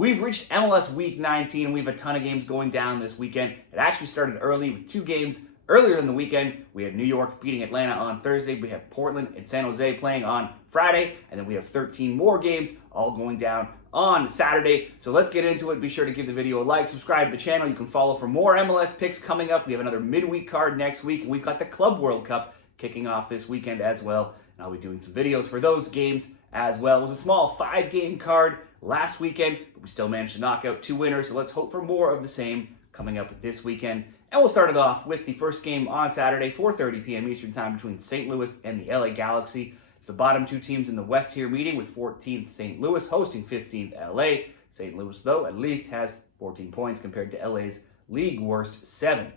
We've reached MLS Week 19, and we have a ton of games going down this weekend. It actually started early with 2 games earlier in the weekend. We had New York beating Atlanta on Thursday. We have Portland and San Jose playing on Friday. And then we have 13 more games all going down on Saturday. So let's get into it. Be sure to give the video a like, subscribe to the channel. You can follow for more MLS picks coming up. We have another midweek card next week, and we've got the Club World Cup kicking off this weekend as well. And I'll be doing some videos for those games as well. It was a small 5-game card last weekend, but we still managed to knock out 2 winners. So let's hope for more of the same coming up this weekend. And we'll start it off with the first game on Saturday, 4:30 p.m. Eastern Time between St. Louis and the LA Galaxy. It's the bottom 2 teams in the West here meeting, with 14th St. Louis hosting 15th LA. St. Louis, though, at least has 14 points compared to LA's league worst 7.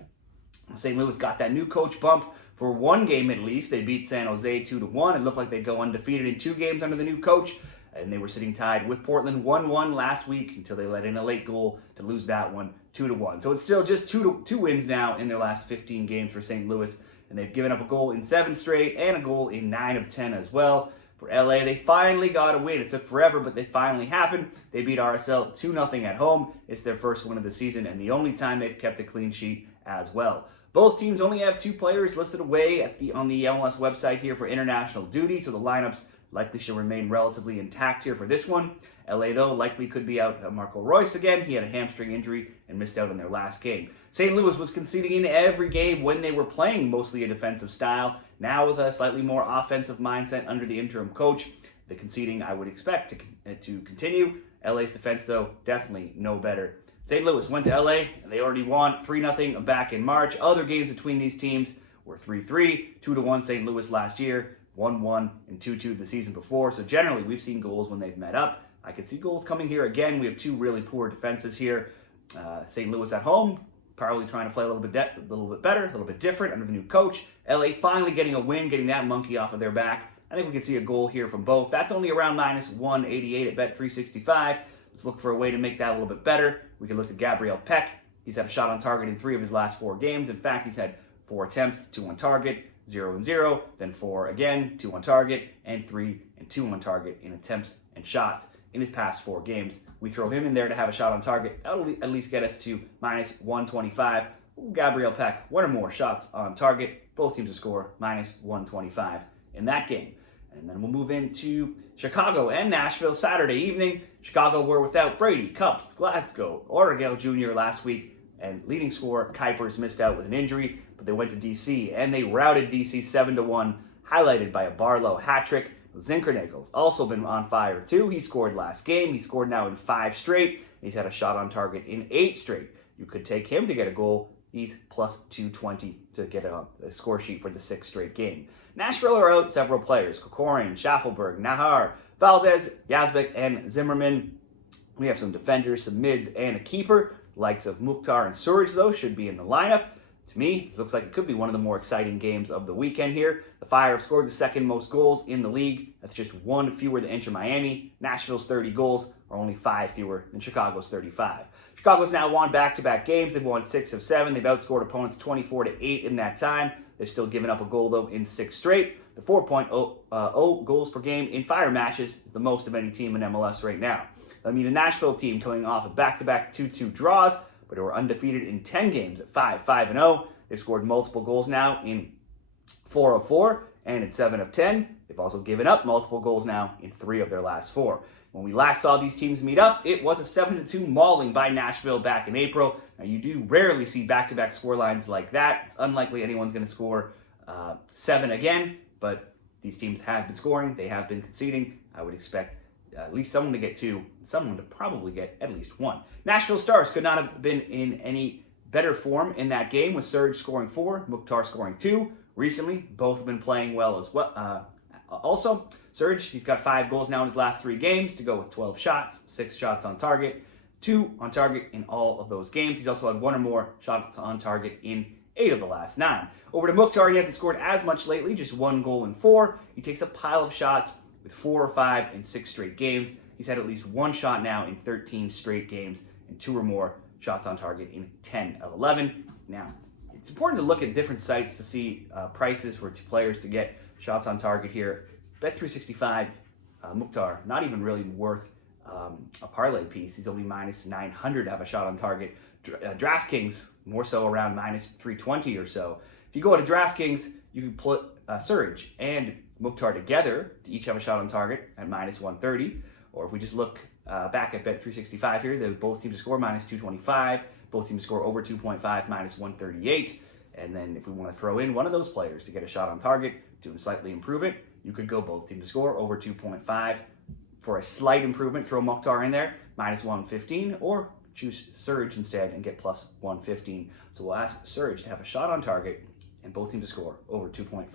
St. Louis got that new coach bump for 1 game at least. They beat San Jose 2-1. It looked like they'd go undefeated in 2 games under the new coach. And they were sitting tied with Portland 1-1 last week until they let in a late goal to lose that one 2-1. So it's still just 2 wins now in their last 15 games for St. Louis. And they've given up a goal in 7 straight and a goal in 9 of 10 as well. For LA, they finally got a win. It took forever, but they finally happened. They beat RSL 2-0 at home. It's their first win of the season and the only time they've kept a clean sheet as well. Both teams only have 2 players listed away on the MLS website here for international duty, so the lineups likely should remain relatively intact here for this one. LA, though, likely could be out Marco Reus again. He had a hamstring injury and missed out on their last game. St. Louis was conceding in every game when they were playing mostly a defensive style. Now with a slightly more offensive mindset under the interim coach, the conceding I would expect to continue. LA's defense, though, definitely no better. St. Louis went to LA, and they already won 3-0 back in March. Other games between these teams were 3-3, 2-1 St. Louis last year, 1-1 and 2-2 the season before. So generally, we've seen goals when they've met up. I could see goals coming here again. We have 2 really poor defenses here. St. Louis at home, probably trying to play a little bit better, a little bit different under the new coach. LA finally getting a win, getting that monkey off of their back. I think we can see a goal here from both. That's only around -188 at Bet365. Let's look for a way to make that a little bit better. We can look at Gabriel Peck. He's had a shot on target in 3 of his last 4 games. In fact, he's had 4 attempts, 2 on target, 0 and 0, then 4 again, 2 on target, and 3 and 2 on target in attempts and shots in his past 4 games. We throw him in there to have a shot on target. That'll at least get us to -125. Gabriel Peck, 1 or more shots on target. Both teams to score -125 in that game. And then we'll move into Chicago and Nashville Saturday evening. Chicago were without Brady, Cups, Glasgow, Origel Jr. last week, and leading scorer Kuipers missed out with an injury, but they went to DC and they routed DC 7-1, highlighted by a Barlow hat trick. Zinkernagel's also been on fire too. He scored last game. He scored now in 5 straight. He's had a shot on target in 8 straight. You could take him to get a goal. He's +220 to get a score sheet for the 6th straight game. Nashville are out several players: Kokorin, Schaffelberg, Nahar, Valdez, Yazbek, and Zimmerman. We have some defenders, some mids, and a keeper. The likes of Mukhtar and Surge, though, should be in the lineup. To me, this looks like it could be one of the more exciting games of the weekend here. The Fire have scored the 2nd most goals in the league. That's just 1 fewer than Inter Miami. Nashville's 30 goals are only 5 fewer than Chicago's 35. Chicago's now won back-to-back games. They've won 6 of 7. They've outscored opponents 24-8 in that time. They're still giving up a goal, though, in 6 straight. The 4.0 goals per game in Fire matches is the most of any team in MLS right now. I mean, a Nashville team coming off of back-to-back 2-2 draws, but who are undefeated in 10 games at 5-5-0. They've scored multiple goals now in 4 of 4 and in 7 of 10. They've also given up multiple goals now in 3 of their last 4. When we last saw these teams meet up, it was a 7-2 mauling by Nashville back in April. Now, you do rarely see back-to-back scorelines like that. It's unlikely anyone's going to score 7 again, but these teams have been scoring. They have been conceding. I would expect at least someone to get 2, someone to probably get at least 1. Nashville Stars could not have been in any better form in that game, with Surge scoring 4, Mukhtar scoring 2. Recently, both have been playing well as well. Also, Surge, he's got 5 goals now in his last 3 games to go with 12 shots, 6 shots on target, 2 on target in all of those games. He's also had 1 or more shots on target in 8 of the last 9. Over to Mukhtar, he hasn't scored as much lately, just 1 goal in 4. He takes a pile of shots with 4 or 5 in 6 straight games. He's had at least 1 shot now in 13 straight games and 2 or more shots on target in 10 of 11. Now, it's important to look at different sites to see prices for players to get shots on target here. Bet365, Mukhtar, not even really worth a parlay piece. He's only minus 900 to have a shot on target. DraftKings, more so around minus 320 or so. If you go to DraftKings, you can put Surridge and Mukhtar together to each have a shot on target at minus 130. Or if we just look back at Bet365 here, they both seem to score minus 225. Both teams score over 2.5, minus 138. And then if we want to throw in one of those players to get a shot on target to slightly improve it, you could go both teams to score over 2.5. For a slight improvement, throw Mukhtar in there, minus 115, or choose Surridge instead and get plus 115. So we'll ask Surridge to have a shot on target and both teams to score over 2.5.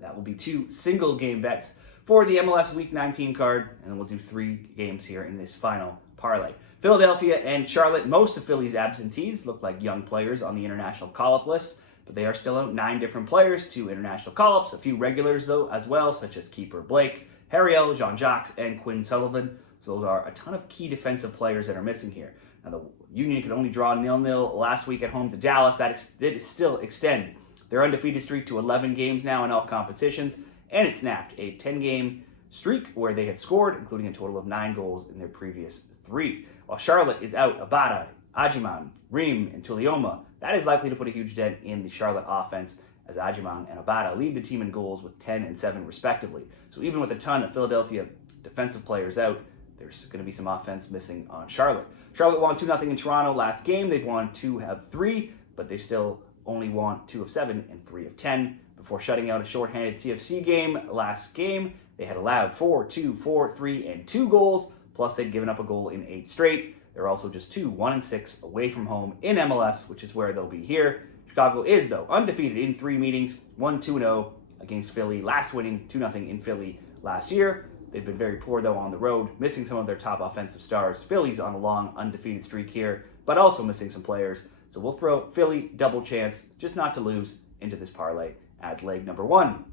That will be 2 single game bets for the MLS Week 19 card, and then we'll do 3 games here in this final parlay. Philadelphia and Charlotte. Most of Philly's absentees look like young players on the international call-up list, but they are still out 9 different players, 2 international call-ups, a few regulars though as well, such as keeper Blake, Harriel, Jean-Jacques, and Quinn Sullivan. So those are a ton of key defensive players that are missing here. Now the Union could only draw 0-0 last week at home to Dallas. That did still extend their undefeated streak to 11 games now in all competitions, and it snapped a 10-game streak where they had scored, including a total of 9 goals in their previous 3. While Charlotte is out Abada, Ajiman, Ream, and Tulioma, that is likely to put a huge dent in the Charlotte offense, as Ajiman and Abada lead the team in goals with 10 and 7 respectively. So even with a ton of Philadelphia defensive players out, there's going to be some offense missing on Charlotte. Charlotte won 2-0 in Toronto last game. They've won 2 of 3, but they still only won 2 of 7 and 3 of 10 before shutting out a shorthanded TFC game last game. They had allowed 4, 2, 4, 3, and 2 goals, plus they'd given up a goal in 8 straight. They're also just 2, 1, and 6 away from home in MLS, which is where they'll be here. Chicago is, though, undefeated in 3 meetings, 1-2-0 against Philly, last winning 2-0 in Philly last year. They've been very poor, though, on the road, missing some of their top offensive stars. Philly's on a long undefeated streak here, but also missing some players. So we'll throw Philly double chance, just not to lose, into this parlay as leg number 1.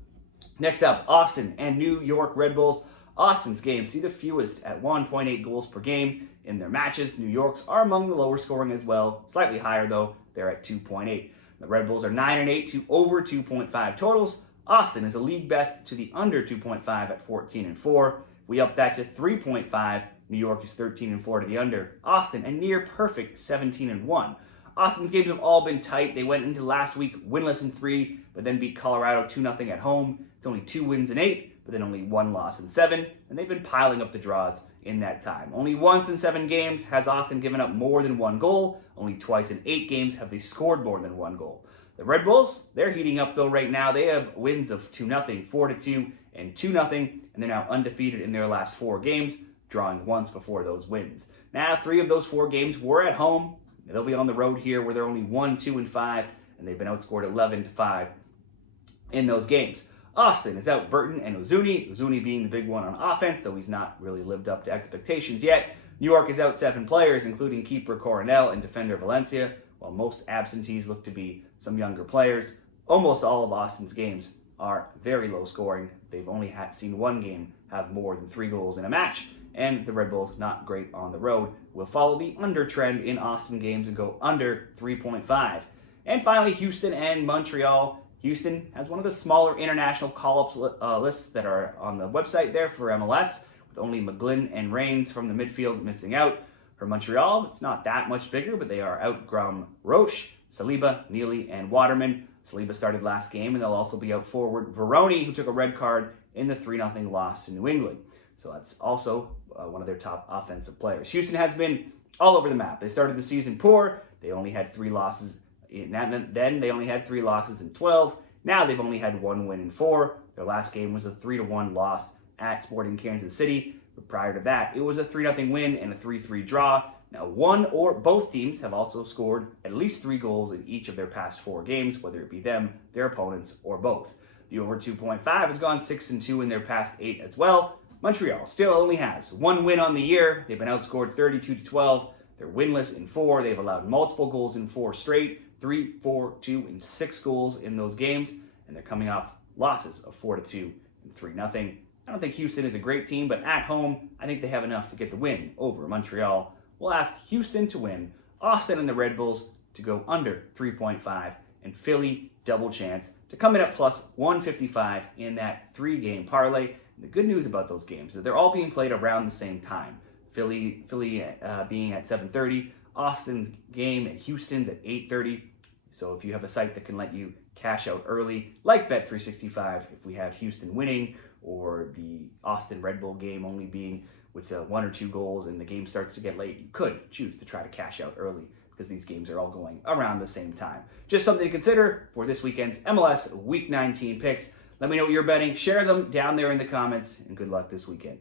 Next up, Austin and New York Red Bulls. Austin's games see the fewest at 1.8 goals per game in their matches. New York's are among the lower scoring as well, slightly higher though, they're at 2.8. The Red Bulls are 9-8 to over 2.5 totals. Austin is a league best to the under 2.5 at 14-4. We up that to 3.5. New York is 13-4 to the under. Austin a near perfect 17-1. Austin's games have all been tight. They went into last week winless in 3, but then beat Colorado 2-0 at home. It's only 2 wins in 8, but then only 1 loss in 7, and they've been piling up the draws in that time. Only once in 7 games has Austin given up more than 1 goal. Only twice in 8 games have they scored more than 1 goal. The Red Bulls, they're heating up though right now. They have wins of 2-0, 4-2, and 2-0, and they're now undefeated in their last 4 games, drawing once before those wins. Now, 3 of those 4 games were at home. They'll be on the road here where they're only 1, 2, and 5, and they've been outscored 11-5 in those games. Austin is out Burton and Ozuni being the big one on offense, though he's not really lived up to expectations yet. New York is out 7 players, including keeper Coronel and defender Valencia, while most absentees look to be some younger players. Almost all of Austin's games are very low scoring. They've only seen 1 game have more than 3 goals in a match, and the Red Bulls not great on the road. We'll follow the under trend in Austin games and go under 3.5. And finally, Houston and Montreal. Houston has one of the smaller international call-ups lists that are on the website there for MLS, with only McGlynn and Rains from the midfield missing out. For Montreal, it's not that much bigger, but they are out Grom Roche, Saliba, Neely, and Waterman. Saliba started last game, and they'll also be out forward Veroni, who took a red card in the 3-0 loss to New England. So that's also one of their top offensive players. Houston has been all over the map. They started the season poor. They only had 3 losses. Then they only had 3 losses in 12. Now they've only had 1 win in 4. Their last game was a 3-1 loss at Sporting Kansas City. But prior to that, it was a 3-0 win and a 3-3 draw. Now, one or both teams have also scored at least 3 goals in each of their past 4 games, whether it be them, their opponents, or both. The over 2.5 has gone 6-2 in their past 8 as well. Montreal still only has 1 win on the year. They've been outscored 32-12. They're winless in 4. They've allowed multiple goals in 4 straight, 3, 4, 2, and 6 goals in those games, and they're coming off losses of 4-2 and 3-0. I don't think Houston is a great team, but at home, I think they have enough to get the win over Montreal. We'll ask Houston to win, Austin and the Red Bulls to go under 3.5, and Philly double chance to come in at plus 155 in that 3-game parlay. The good news about those games is that they're all being played around the same time. Philly being at 7:30, Austin's game and Houston's at 8:30. So if you have a site that can let you cash out early, like Bet365, if we have Houston winning or the Austin Red Bull game only being with 1 or 2 goals and the game starts to get late, you could choose to try to cash out early because these games are all going around the same time. Just something to consider for this weekend's MLS Week 19 picks. Let me know what you're betting. Share them down there in the comments, and good luck this weekend.